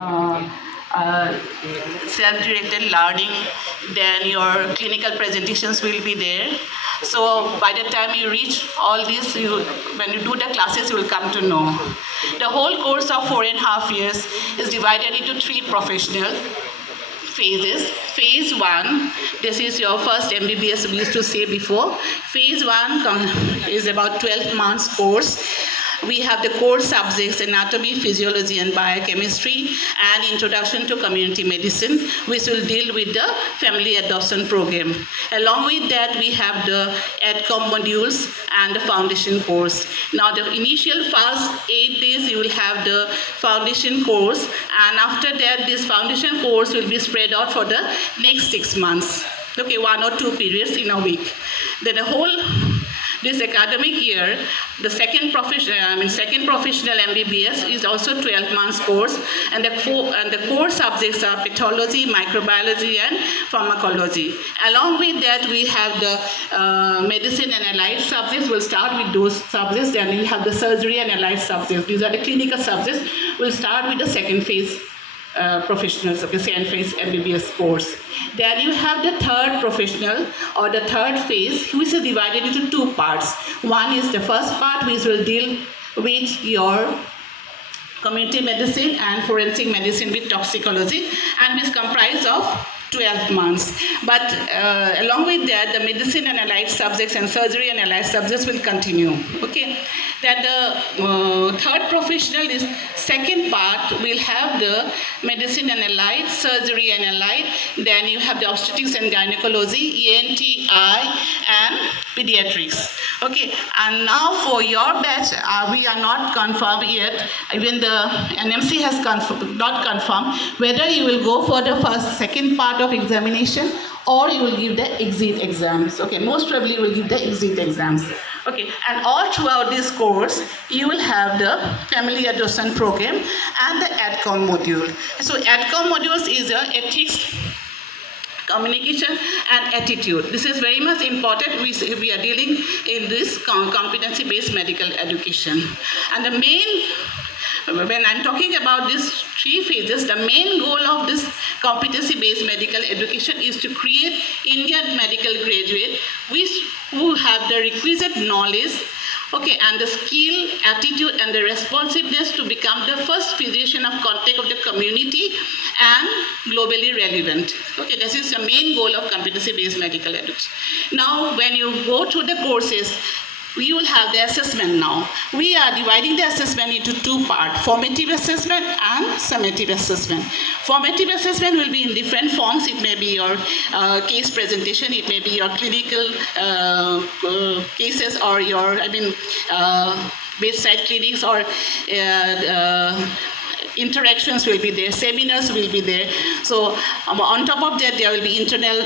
uh, uh, self-directed learning, then your clinical presentations will be there. So by the time you reach all this, when you do the classes, you will come to know. The whole course of 4.5 years is divided into three professional phases. Phase one, this is your first MBBS we used to say before. Phase one is about 12 months course. We have the core subjects anatomy, physiology and biochemistry, and introduction to community medicine, which will deal with the family adoption program. Along with that, we have the AdCom modules and the foundation course. Now the initial first 8 days you will have the foundation course, and after that this foundation course will be spread out for the next 6 months. Okay, 1 or 2 periods in a week. Then the whole this academic year, the second professional MBBS is also 12 months course, and the core subjects are pathology, microbiology, and pharmacology. Along with that, we have the medicine and allied subjects. We'll start with those subjects. Then we have the surgery and allied subjects. These are the clinical subjects. We'll start with the second phase. Professionals of the second phase MBBS course. Then you have the third professional or the third phase, which is divided into 2 parts. One is the first part, which will deal with your community medicine and forensic medicine with toxicology, and is comprised of 12 months. But along with that, the medicine and allied subjects and surgery and allied subjects will continue. Okay. Then the third professional is second part will have the medicine and allied, surgery and allied. Then you have the obstetrics and gynecology, ENT, and pediatrics. Okay. And now for your batch, we are not confirmed yet. Even the NMC has not confirmed whether you will go for the second part of examination or you will give the exit exams. Okay, most probably you will give the exit exams. Okay, and all throughout this course, you will have the family adoption program and the AdCom module. So AdCom modules is the ethics, communication and attitude. This is very much important. We are dealing in this competency-based medical education. And the main, when I'm talking about these 3 phases, the main goal of this competency-based medical education is to create Indian medical graduate who have the requisite knowledge, okay, and the skill, attitude, and the responsiveness to become the first physician of contact of the community and globally relevant. Okay, this is the main goal of competency-based medical education. Now, when you go through the courses, we will have the assessment now. We are dividing the assessment into 2 parts, formative assessment and summative assessment. Formative assessment will be in different forms. It may be your case presentation, it may be your clinical cases or your, bedside clinics or interactions will be there, seminars will be there. So on top of that, there will be internal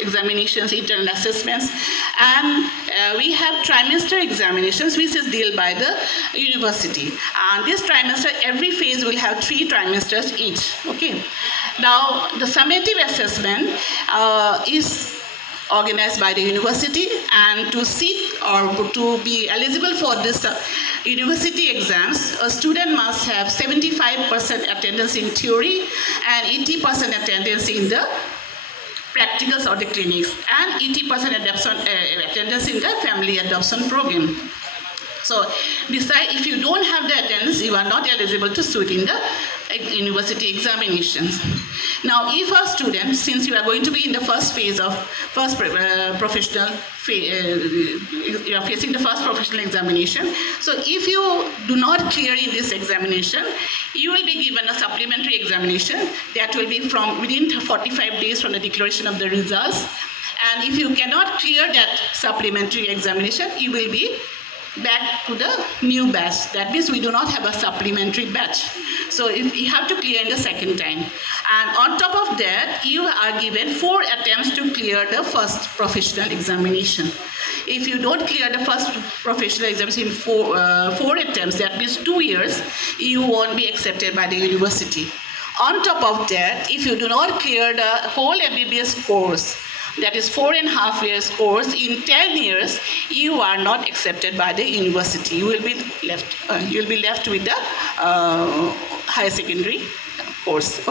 examinations, internal assessments, and we have trimester examinations, which is dealt by the university. And this trimester, every phase will have 3 trimesters each. Okay. Now the summative assessment is organized by the university, and to seek or to be eligible for this university exams, a student must have 75% attendance in theory and 80% attendance in the practicals or the clinics, and 80% attendance in the family adoption program. So, besides, if you don't have the attendance, you are not eligible to sit in the university examinations. Now, if a student, since you are going to be in the first phase of professional, you are facing the first professional examination. So, if you do not clear in this examination, you will be given a supplementary examination that will be from within 45 days from the declaration of the results. And if you cannot clear that supplementary examination, you will be back to the new batch. That means we do not have a supplementary batch. So if you have to clear in the second time. And on top of that, you are given 4 attempts to clear the first professional examination. If you don't clear the first professional examination in 4 attempts, that means 2 years, you won't be accepted by the university. On top of that, if you do not clear the whole MBBS course, that is 4.5 years course, in 10 years, you are not accepted by the university. You will be left with the higher secondary course.